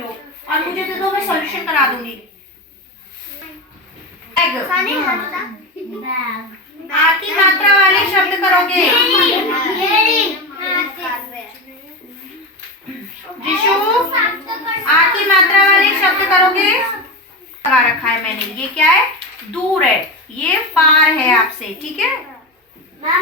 लो और मुझे दे दो, मैं सॉल्यूशन करा दूंगी। आ की मात्रा वाले शब्द करोगे। रिशु, आ की मात्रा वाले शब्द करोगे। लगा रखा है मैंने, ये क्या है? दूर है, ये पार है आपसे, ठीक है? हाँ,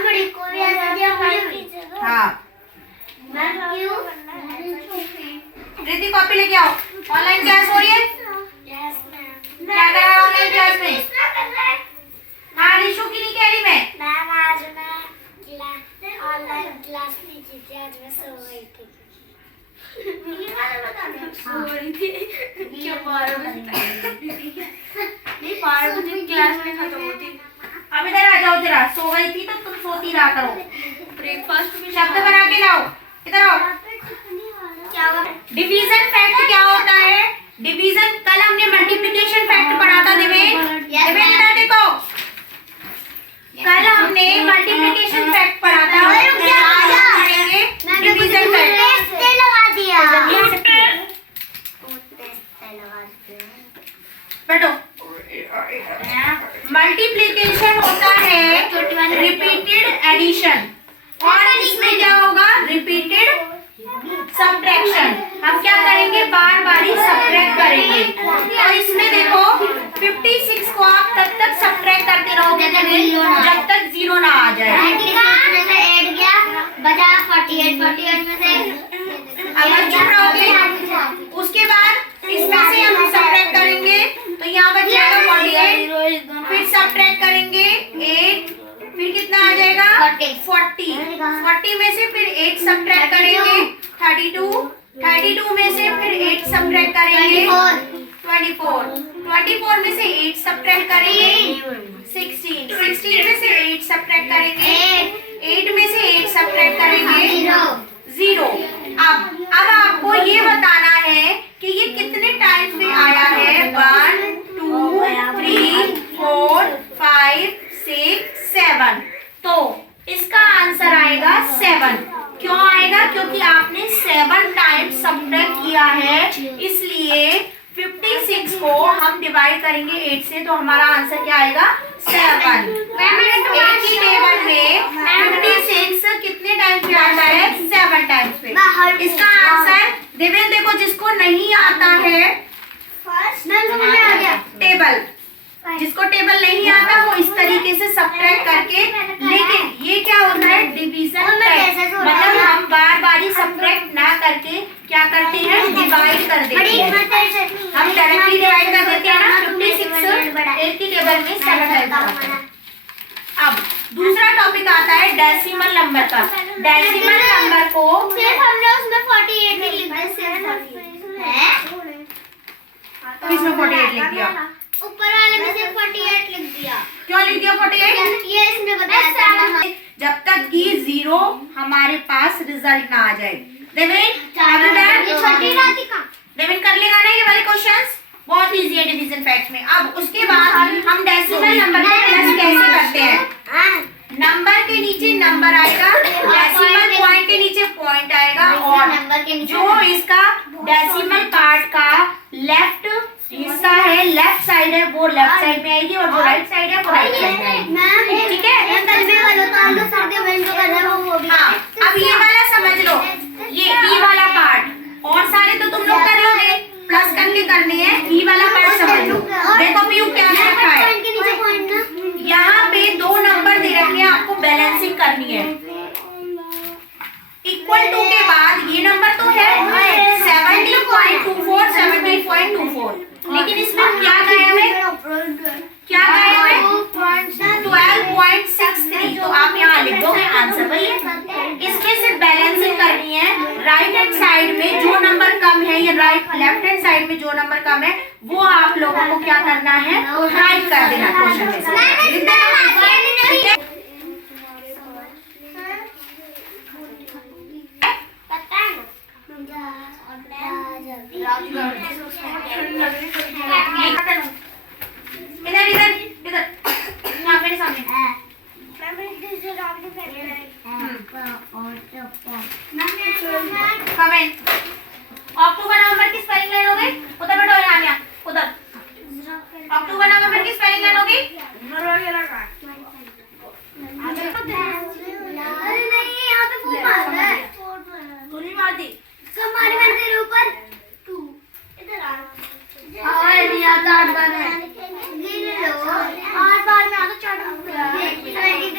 रिद्धि कॉपी लेके आओ। ऑनलाइन क्लास हो रही है? क्या कर रहा है ऑनलाइन क्लास में? हाँ, रिशु की नहीं कह रही मैं। मैम आज मैं ऑनलाइन क्लास नहीं की थी, आज मैं सो गई थी। सो रही थी क्यों? 12 बजे नहीं, 12 बजे क्लास में खत्म होती। अब इधर आ जाओ जरा, सो गई थी तो तुम सोती रहा करो। ब्रेकफास्ट भी शब्द बना के लाओ, इधर आओ। डिवीजन फैक्ट क्या होता है? डिवीजन, कल हमने मल्टीप्लिकेशन फैक्ट पढ़ा था देवेन। देवेन इधर देखो, कल हमने मल्टीप्लिकेशन फैक्ट पढ़ा था। आज हम पढ़ेंगे डिवीजन फैक्ट। बैठो। मल्टीप्लिकेशन होता है रिपीटेड एडिशन, और इसमें क्या होगा? Repeated subtraction. हम क्या करेंगे? बार बार ही सब्ट्रैक्ट करेंगे। और इसमें देखो 56 को आप तब तक सब्ट्रैक्ट करते रहोगे जब तक 0 ना आ जाए। अगर चुप रहोगे, उसके बाद इसमें से हम सब्ट्रैक्ट करेंगे तो यहाँ बच जाएगा 48, फिर सब्ट्रैक्ट करेंगे 8, फिर कितना आ जाएगा? 40 में से फिर 8 सब्ट्रैक्ट करेंगे 32 में से फिर 8 सब्ट्रैक्ट करेंगे 24 में से 8 सब्ट्रैक्ट करेंगे 16 में से 8 सब्ट्रैक्ट करेंगे 8 में से 8 सब्ट्रैक्ट करेंगे 0। अब आपको ये बताना है कि ये कितने टाइम्स में आया है। 1 2 3 4 5 6 7। तो इसका आंसर आएगा 7। क्यों आएगा? क्योंकि आपने 7 टाइम्स सब्ट्रैक्ट किया है, इसलिए 56 को हम डिवाइड करेंगे 8 से, तो हमारा आंसर क्या आएगा? 7। एक ही टेबल में 56 कितने टाइम्स पे आता है? 7 टाइम्स पे। इसका आंसर देवेन देखो, जिसको नहीं आता है टेबल, जिसको टेबल नहीं आता वो इस तरीके से सब्ट्रैक्ट करके, लेकिन ये क्या होता है? डिवीजन फैक्ट, मतलब हम बार बार ही सब्ट्रैक्ट ना करके क्या करते हैं? डिवाइड कर देते हैं। हम डायरेक्टली डिवाइड कर देते हैं ना। 56 एक ही टेबल में 7 टाइम्स आता है। अब दूसरा टॉपिक आता है डेसिमल नंबर का। डेसिमल नंबर को सिर्फ हमने उसमें 48 लिख दिया। तो इसमें 48 लिख दिया, ऊपर वाले में सिर्फ 48 लिख दिया। क्यों लिख दिया 48? ये इसने बताया था। जब तक कि 0 हमारे पास रिजल्ट ना आ जाए। देवेन देवेन कर लेगा ना ये वाले क्वेश्चंस? बहुत इजी है डिवीजन फैक्ट में। अब उसके बाद हम डेसिमल नंबर को प्लस कैसे करते हैं? नंबर के नीचे नंबर आएगा, डेसिमल पॉइंट के नीचे पॉइंट आएगा, और जो इसका डेसिमल पार्ट का लेफ्ट हिस्सा है, लेफ्ट साइड है, वो लेफ्ट साइड में आएगी, और जो राइट साइड है वो राइट साइड में आएगी। ठीक है? हाँ, अब ये वाला समझ लो, ये ई वाला पार्ट, और सारे तो तुम लोग कर लोगे, प्लस करके करने हैं। ई वाला पार्ट समझ लो। देखो पीयू क्या रखा है, यहाँ पे 2 नंबर दे रखे हैं, आपको बैलेंसिंग करनी है। इक्वल टू के बाद ये नंबर तो है 70.24 70.24, लेकिन इसमें क्या गायब है? क्या गायब है? 12.63। तो आप यहाँ लिख दोगे, आंसर वही है। इसमें सिर्फ बैलेंसिंग करनी है। राइट हैंड साइड में जो नंबर कम है, या लेफ्ट हैंड साइड में जो नंबर कम है, वो आप लोगों को क्या करना है? राइट कर देना क्वेश्चन में से। इधर इधर इधर, यहाँ मेरे सामने। कमेंट। अक्टूबर नवंबर की स्पेलिंग ले लो वगैरह का अरे नहीं यहाँ पे वो मार रहा है गोली मार दी कमारी में तेरे ऊपर तू इधर आ हाँ नहीं आता 8 बार है गिन लो 8 बार में आता 4 22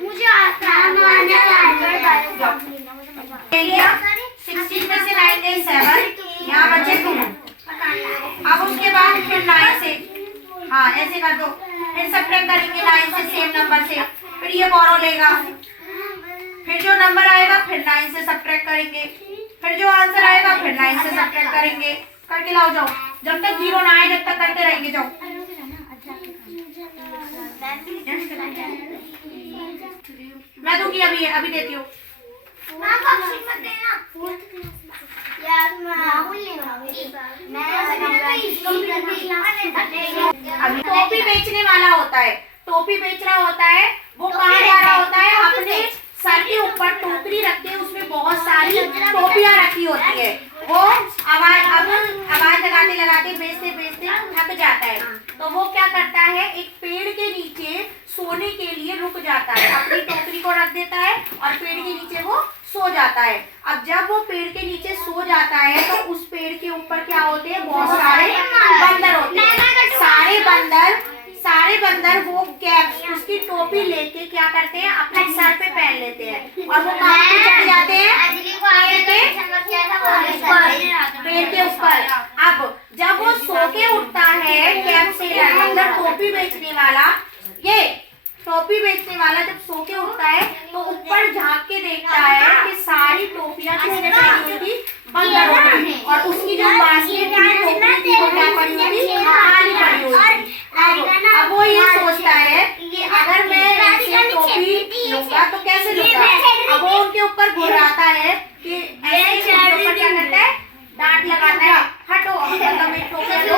मुझे आता ले लिया 16 में से 9 गई 7, यहाँ बचे 2। अब उसके बाद फिर 9 से, हाँ ऐसे कर दो, फिर सब्ट्रैक्ट करेंगे 9 से सेम नंबर से, फिर ये बोरो लेगा, फिर जो नंबर आएगा फिर 9 से सब्ट्रैक्ट करेंगे, फिर जो आंसर आएगा फिर 9 से सब्ट्रैक्ट करेंगे। करके लाओ जाओ, जब तक 0 ना आए जब तक करते रहेंगे। जाओ मैं दूंगी, अभी देती हूँ। अभी टोपी बेचने वाला होता है, टोपी बेच रहा होता है, वो कहाँ जा रहा होता है, अपने सर के ऊपर टोकरी रख के उसमें बहुत सारी टोपियां रखी होती है। वो आवाज लगाते लगाते बेचते बेचते थक जाता है, तो वो क्या करता है, एक पेड़ के नीचे सोने के लिए रुक जाता है, अपनी टोकरी को रख देता है और पेड़ के नीचे वो सो जाता है। अब जब वो पेड़ के नीचे सो जाता है तो उस पेड़ के ऊपर क्या होते हैं, बहुत सारे बंदर होते हैं। सारे बंदर वो कैप, उसकी टोपी लेके क्या करते हैं, अपने सर पे पहन लेते हैं और वो कहाँ पे चढ़ जाते हैं, पेड़ के ऊपर। अब जब वो सो के उठता है, कैप से मतलब टोपी बेचने वाला, ये टोपी बेचने वाला जब सो के उठता है तो ऊपर झांक के देखता है कि सारी टोपियां किसने पहनी हुई थी, बंदरों ने, और उसकी जो बास्केट थी वो क्या पड़ी हुई थी, खाली पड़ी हुई थी। अब वो ये सोचता है कि अगर मैं ऐसे टोपी लूंगा तो कैसे लूंगा। अब वो उनके ऊपर घुराता है कि ऐसे उनके ऊपर क्या करता है, डांट लगाता है, हटो मतलब एक टोपी लो,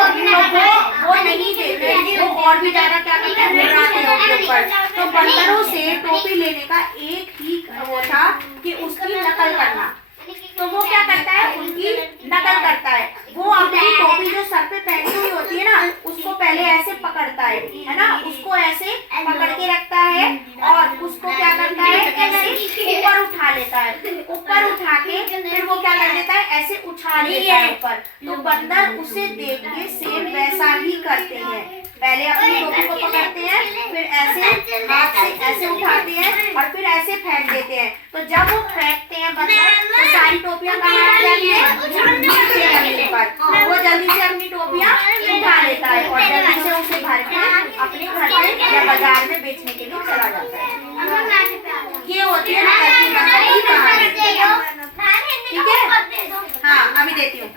तो वो नहीं देते, वो और भी ज्यादा क्या करते हैं, घुराते हैं उनके ऊपर। तो बंदरों से टोपी लेने का एक ही वो था कि उसकी नकल करना, तो वो क्या करता है, उनकी नकल करता है। वो अपनी टोपी जो सर पे पहनी हुई होती है ना, उसको पहले ऐसे पकड़ता है ना, उसको ऐसे पकड़ के रखता है और उसको क्या करता है, ऐसे ऊपर उठा लेता है, ऊपर उठा के फिर वो क्या कर देता है, ऐसे उछाल देता है ऊपर। तो बंदर उसे देख के सेम वैसा ही करते हैं, पहले अपनी टोपी को पकड़ते हैं, फिर ऐसे हाथ से ऐसे उठाते हैं और फिर ऐसे फेंक देते हैं। तो जब वो फेंकते हैं बंदर, तो सारी टोपियां कहाँ आ जाती है, नीचे जमीन पर। वो जल्दी से अपनी टोपियां उठा लेता है और जल्दी से उसे भर के अपने घर पे या बाजार में बेचने के लिए चला जाता है। ये होती है नकल की कहानी, ठीक है। हाँ अभी देती हूँ।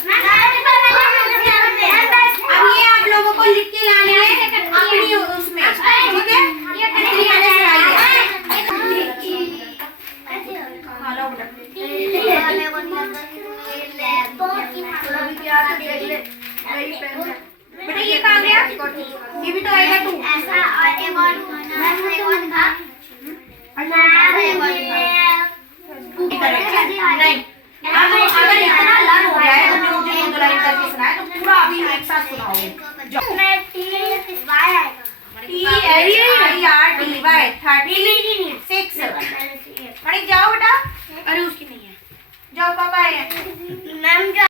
अब ये आप लोगों को लिख के लानी है अपनी उसमें, ठीक है, जितनी मैंने सिखाई है। बेटा ये कहाँ गया, ये भी तो आएगा तू। नहीं, अगर इतना लर्न हो गया है तो मुझे 2 लाइन करके सुनाए तो पूरा अभी एक साथ सुनाओगे। TRTY 36 जाओ बेटा, अरे उसकी नहीं है, जाओ पापा आए हैं।